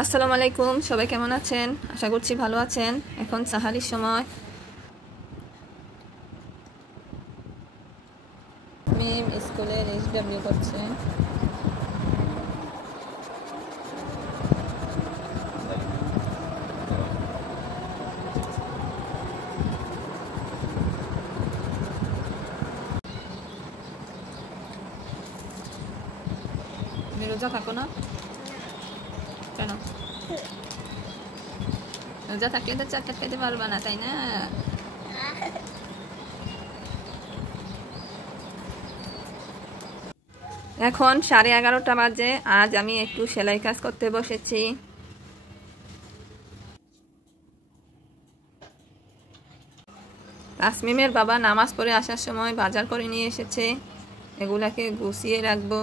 আসসালামু আলাইকুম, সবাই কেমন আছেন? আশা করছি ভালো আছেন। এখন সাহারির সময়। মিম স্কুলের HW করছে। তুমি রোজা থাকো না কেন? রোজা থাকলে তো চকলেট খেতে পারবা না, তাই না? এখন 11:30 বাজে। আজ আমি একটু সেলাই কাজ করতে বসেছি। তাসমিমের বাবা নামাজ পড়ে আসার সময় বাজার করে নিয়ে এসেছে, এগুলাকে গুছিয়ে রাখবো।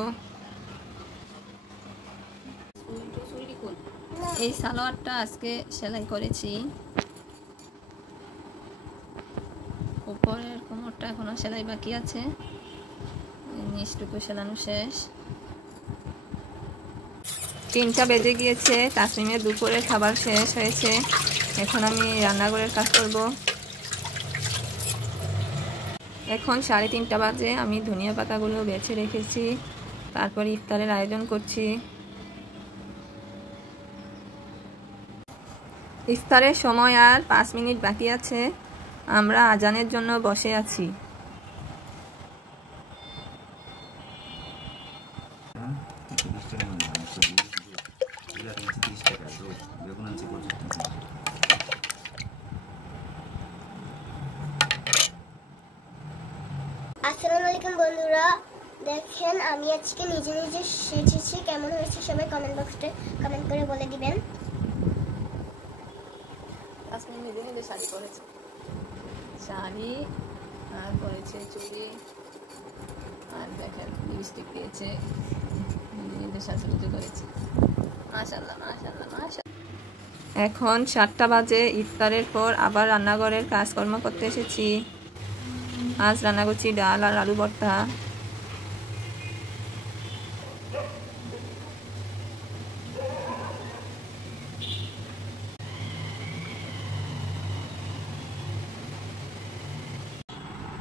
এই সালোয়ারটা আজকে সেলাই করেছি। উপরের কোমরটা এখনো সেলাই বাকি আছে, নিচটুকু সেলানো শেষ। 3টা বেজে গিয়েছে, তাসমিমের দুপুরের খাবার শেষ হয়েছে। এখন আমি রান্নাঘরের কাজ করব। এখন 3:30 বাজে। আমি ধনিয়া পাতাগুলো বেছে রেখেছি, তারপর ইফতারের আয়োজন করছি। ইফতারের সময় আর 5 মিনিট বাকি আছে। আমরা আজানের জন্য বসে আছি। আসসালামু আলাইকুম বন্ধুরা, দেখেন আমি আজকে নিজে নিজে সেজেছি। কেমন হয়েছে সবাই কমেন্ট বক্সে কমেন্ট করে বলে দিবেন। আজকে নিজে নিজে শাড়ি পরেছে, শাড়ি আর পরেছে চুড়ি, আর দেখেন লিপস্টিক দিয়েছে, নিজে নিজে সাজুগুজু করেছে। মাশাআল্লাহ মাশাআল্লাহ মাশাআল্লাহ। এখন 7টা বাজে। ইফতারের পর আবার রান্নাঘরের কাজকর্ম করতে এসেছি। আজ রান্না করছি ডাল আর আলু ভর্তা।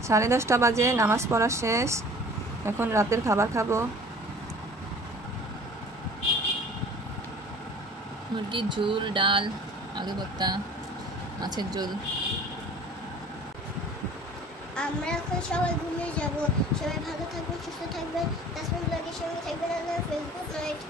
সাড়ে 10টা বাজে, নামাজ পড়া শেষ। এখন রাতের খাবার খাবো। মুরগির ঝোল, ডাল, আলু ভর্তা, মাছের ঝোল। আমরা এখন সবাই ঘুমিয়ে যাব। সবাই ভালো থাকবেন, সুস্থ থাকবেন। তাসমিম ব্লগের সঙ্গে থাকবেন। আল্লাহ হাফেজ, গুড নাইট।